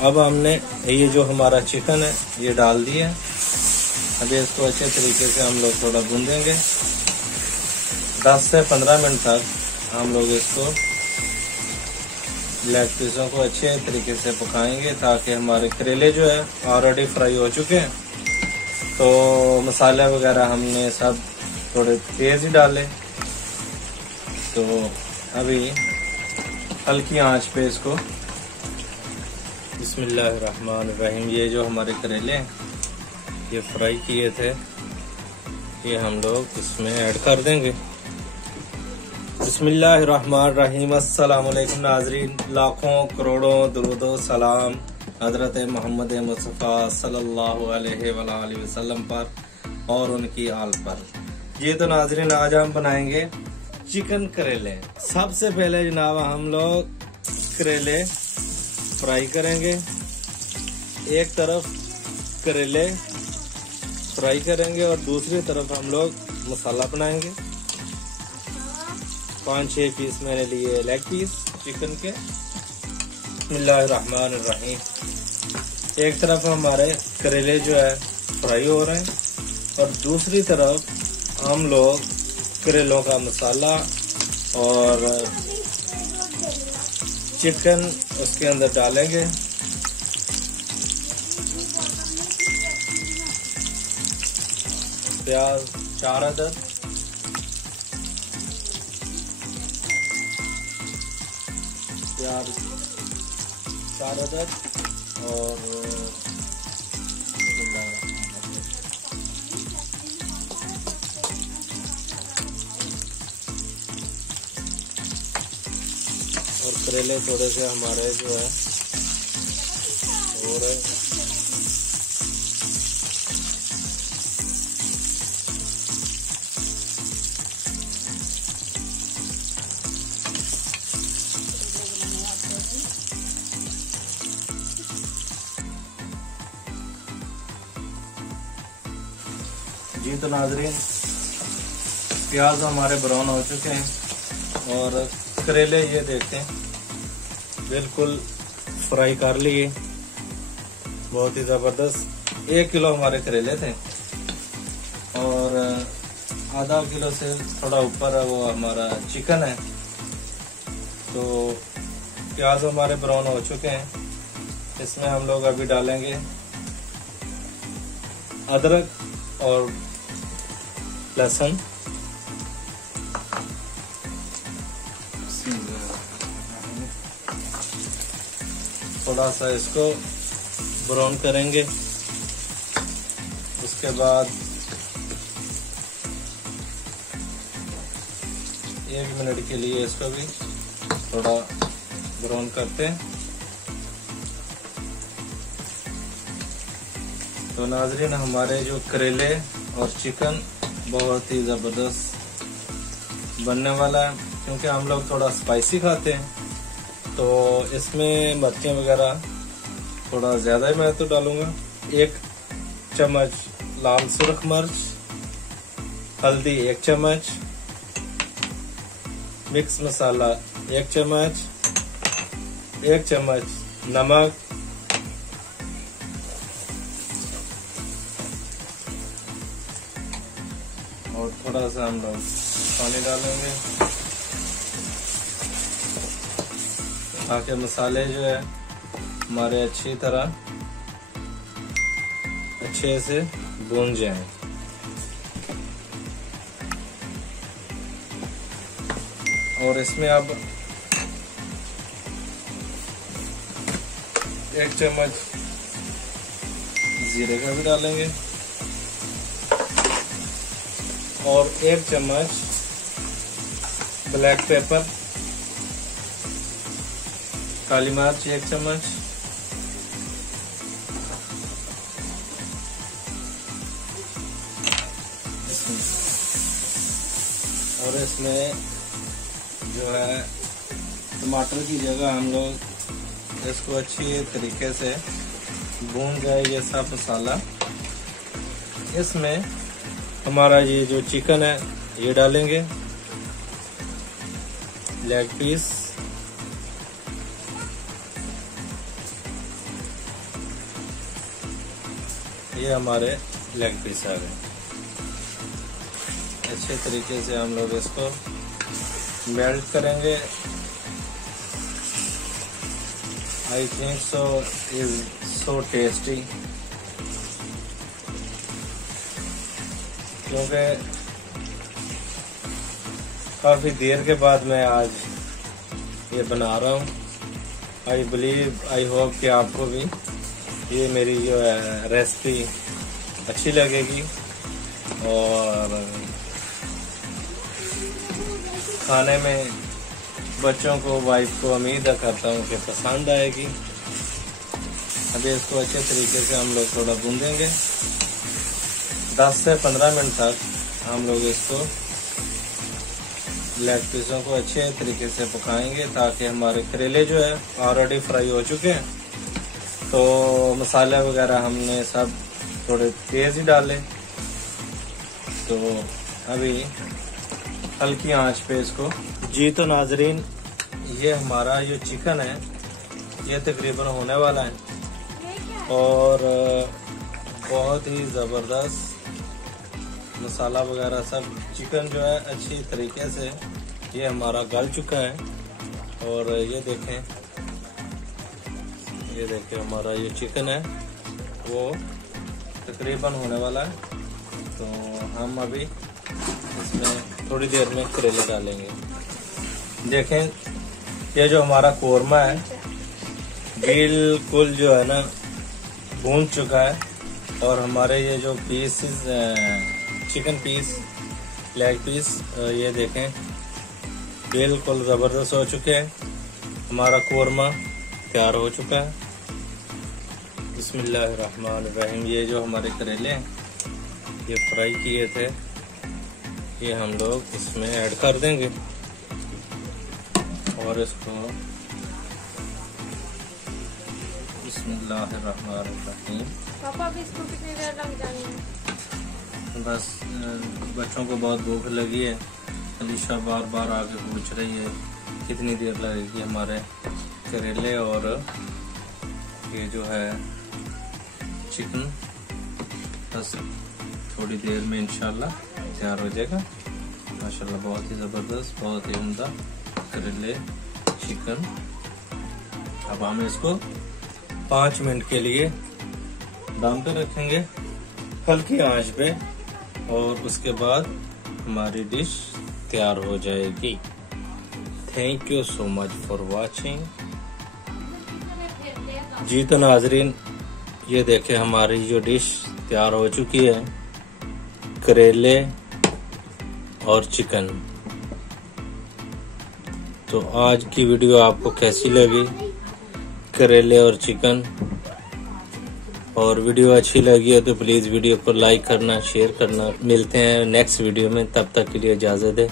अब हमने ये जो हमारा चिकन है ये डाल दिया। अभी इसको अच्छे तरीके से हम लोग थोड़ा भूनेंगे। 10 से 15 मिनट तक हम लोग इसको लेग पीसों को अच्छे तरीके से पकाएंगे, ताकि हमारे करेले जो है ऑलरेडी फ्राई हो चुके हैं। तो मसाले वगैरह हमने सब थोड़े तेज ही डाले। तो अभी हल्की आंच पे इसको बिस्मिल्लाहिर्रहमानिर्रहीम, ये जो हमारे करेले हैं ये फ्राई किए थे ये हम लोग इसमें ऐड कर देंगे। बिस्मिल्लाहिर्रहमानिर्रहीम। अस्सलाम वालेकुम नाज़रीन, लाखों करोड़ों दुरूदो सलाम हज़रत मोहम्मद मुस्तफ़ा सल्लल्लाहु अलैहि वसल्लम पर और उनकी आल पर। ये तो नाज़रीन आज हम बनाएंगे चिकन करेले। सबसे पहले जनाब हम लोग करेले फ्राई करेंगे। एक तरफ करेले फ्राई करेंगे और दूसरी तरफ हम लोग मसाला बनाएंगे। 5-6 पीस मैंने लिए लेग पीस चिकन के। बिस्मिल्लाहिर्रहमानिर्रहीम। एक तरफ हमारे करेले जो है फ्राई हो रहे हैं और दूसरी तरफ हम लोग करेलों का मसाला और चिकन उसके अंदर डालेंगे। प्याज 4 अदद, प्याज 4 अदद और करेले थोड़े से हमारे जो है हो रहे। जी तो नाजरीन प्याज हमारे ब्राउन हो चुके हैं और करेले ये देखते हैं बिल्कुल फ्राई कर लिए, बहुत ही ज़बरदस्त। 1 किलो हमारे करेले थे और आधा किलो से थोड़ा ऊपर वो हमारा चिकन है। तो प्याज हमारे ब्राउन हो चुके हैं। इसमें हम लोग अभी डालेंगे अदरक और लहसुन। थोड़ा सा इसको ब्राउन करेंगे। उसके बाद 1 मिनट के लिए इसको भी थोड़ा ब्राउन करते हैं। तो नाजरीन हमारे जो करेले और चिकन बहुत ही ज़बरदस्त बनने वाला है, क्योंकि हम लोग थोड़ा स्पाइसी खाते हैं। तो इसमें मिर्चें वगैरह थोड़ा ज़्यादा ही मैं तो डालूंगा। 1 चम्मच लाल सुर्ख मिर्च, हल्दी 1 चम्मच, मिक्स मसाला 1 चम्मच, 1 चम्मच नमक, और थोड़ा सा हम लोग पानी डालेंगे ताकि मसाले जो है हमारे अच्छी तरह अच्छे से भून जाएं। और इसमें अब 1 चम्मच जीरे का भी डालेंगे और 1 चम्मच ब्लैक पेपर, काली मिर्च 1 चम्मच, और इसमें जो है टमाटर की जगह हम लोग इसको अच्छी तरीके से भून जाए ये सब मसाला। इसमें हमारा ये जो चिकन है ये डालेंगे, लेग पीस, ये हमारे लेग पीस आ गए। अच्छे तरीके से हम लोग इसको मेल्ट करेंगे। I think so is so tasty, क्योंकि काफ़ी देर के बाद मैं आज ये बना रहा हूँ। आई बिलीव, आई होप कि आपको भी ये मेरी जो है रेसिपी अच्छी लगेगी और खाने में बच्चों को, वाइफ को उम्मीद करता हूँ कि पसंद आएगी। अभी इसको अच्छे तरीके से हम लोग थोड़ा भूनेंगे। 10 से 15 मिनट तक हम लोग इसको लेग पीसों को अच्छे तरीके से पकाएंगे, ताकि हमारे करेले जो है ऑलरेडी फ्राई हो चुके हैं। तो मसाले वगैरह हमने सब थोड़े तेज ही डाले। तो अभी हल्की आंच पे इसको जी। तो नाजरीन, ये हमारा जो चिकन है ये तकरीबन होने वाला है और बहुत ही ज़बरदस्त मसाला वगैरह सब, चिकन जो है अच्छी तरीके से ये हमारा गल चुका है। और ये देखें हमारा ये चिकन है वो तकरीबन होने वाला है। तो हम अभी इसमें थोड़ी देर में करेले डालेंगे। देखें, ये जो हमारा कोरमा है बिल्कुल जो है ना भून चुका है और हमारे ये जो pieces chicken piece, leg piece, ये देखें बिल्कुल ज़बरदस्त हो चुके हैं। हमारा कोरमा तैयार हो चुका है। बिस्मिल्लाहिर्रहमानिर्रहीम। ये जो हमारे करेले हैं ये फ्राई किए थे, ये हम लोग इसमें ऐड कर देंगे और इसको बिस्मिल्लाहिर्रहमानिर्रहीम। पापा भी इसको कितनी देर लग जाएगी? बस बच्चों को बहुत भूख लगी है। अलीशा बार बार आके पूछ रही है कितनी देर लगेगी हमारे करेले और ये जो है चिकन। बस थोड़ी देर में इंशाल्लाह तैयार हो जाएगा। माशाल्लाह बहुत ही ज़बरदस्त, बहुत ही उम्दा करेले चिकन। अब हम इसको 5 मिनट के लिए दम पे रखेंगे हल्की आंच पे और उसके बाद हमारी डिश तैयार हो जाएगी। Thank you so much for watching. जी तो नाजरीन, ये देखें हमारी जो डिश तैयार हो चुकी है, करेले और चिकन। तो आज की वीडियो आपको कैसी लगी, करेले और चिकन? और वीडियो अच्छी लगी है तो प्लीज़ वीडियो को लाइक करना, शेयर करना। मिलते हैं नेक्स्ट वीडियो में, तब तक के लिए इजाज़त है।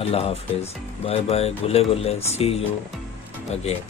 अल्लाह हाफिज़, बाय बाय, गुले गुले, सी यू अगेन।